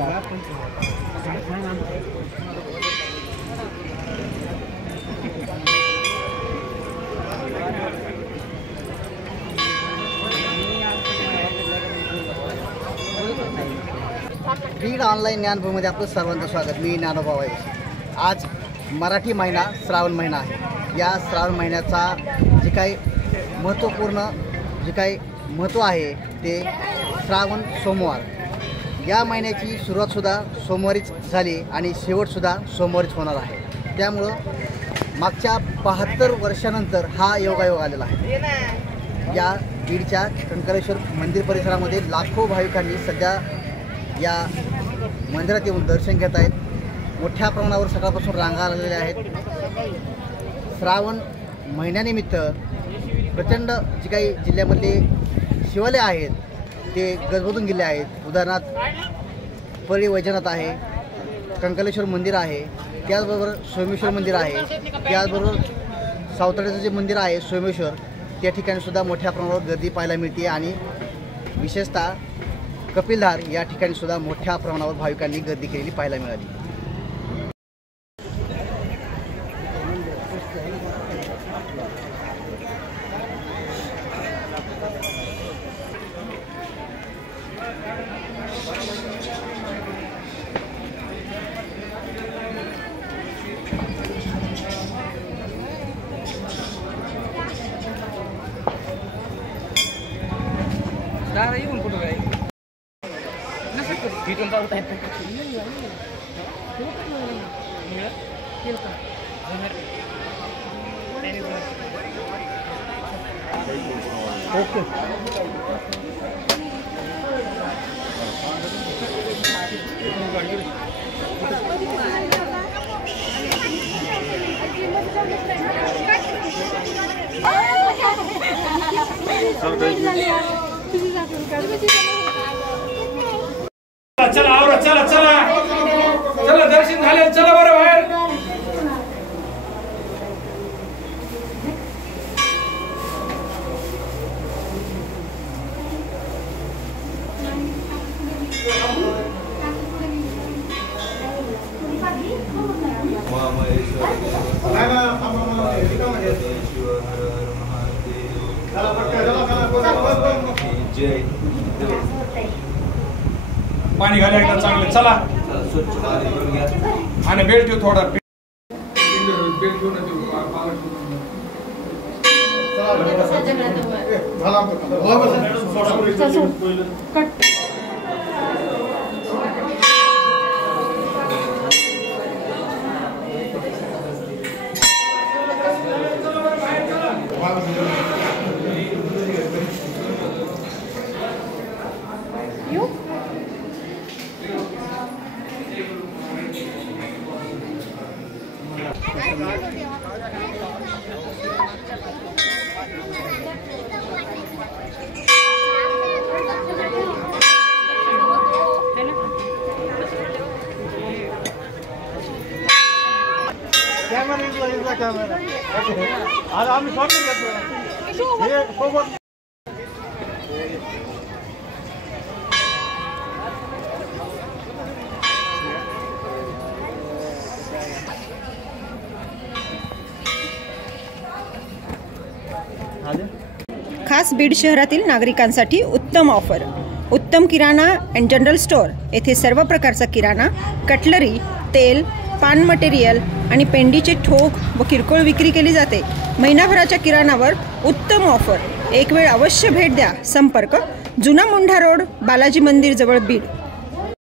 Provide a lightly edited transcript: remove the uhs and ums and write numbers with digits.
Beed online ज्ञानभूमीमध्ये आपलं सर्वांचं स्वागत. मी ज्ञानोबा आहे. आज मराठी महिना श्रावण महिना आहे. या श्रावण महिन्याचा जे काही महत्त्व आहे ते श्रावण सोमवार. या महिन्याची सुरुवातसुद्धा सोमवारीच झाली आणि शेवटसुद्धा सोमवारीच होणार आहे. त्यामुळं मागच्या 72 वर्षानंतर हा योगायोग आलेला आहे. या बीडच्या कंकालेश्वर मंदिर परिसरामध्ये लाखो भाविकांनी सध्या या मंदिरात येऊन दर्शन घेत आहेत. मोठ्या प्रमाणावर सकाळपासून रांगा लागलेल्या आहेत. श्रावण महिन्यानिमित्त प्रचंड जे काही जिल्ह्यामधले शिवालय आहेत ते गजबजून गेले आहेत. उदाहरणार्थ परळी वैजनाथ आहे, कंकालेश्वर मंदिर आहे, त्याचबरोबर सोमेश्वर मंदिर आहे, त्याचबरोबर सावताड्याचं जे मंदिर आहे सोमेश्वर, त्या ठिकाणीसुद्धा मोठ्या प्रमाणावर गर्दी पाहायला मिळते. आणि विशेषतः कपिलधार या ठिकाणीसुद्धा मोठ्या प्रमाणावर भाविकांनी गर्दी केलेली पाहायला मिळाली. ओके चला आवरा, चला चला चला, दर्शन झाले, चला बरं बाहेर. पाणी घाला एकदा चांगलं. चला आणि बेल्ट ठेव थोडा. बेल्ट ठेवून कॅमेरा आज आम्ही शॉट घेतलो हे सोबत. खास बीड शहरातील नागरिकांसाठी उत्तम ऑफर. उत्तम किराणा अँड जनरल स्टोअर येथे सर्व प्रकारचा किराणा, कटलरी, तेल, पान मटेरियल आणि पेंडीचे ठोक व किरकोळ विक्री केली जाते. महिनाभराच्या किराणावर उत्तम ऑफर. एक वेळ अवश्य भेट द्या. संपर्क जुना मुंढा रोड, बालाजी मंदिर जवळ, बीड.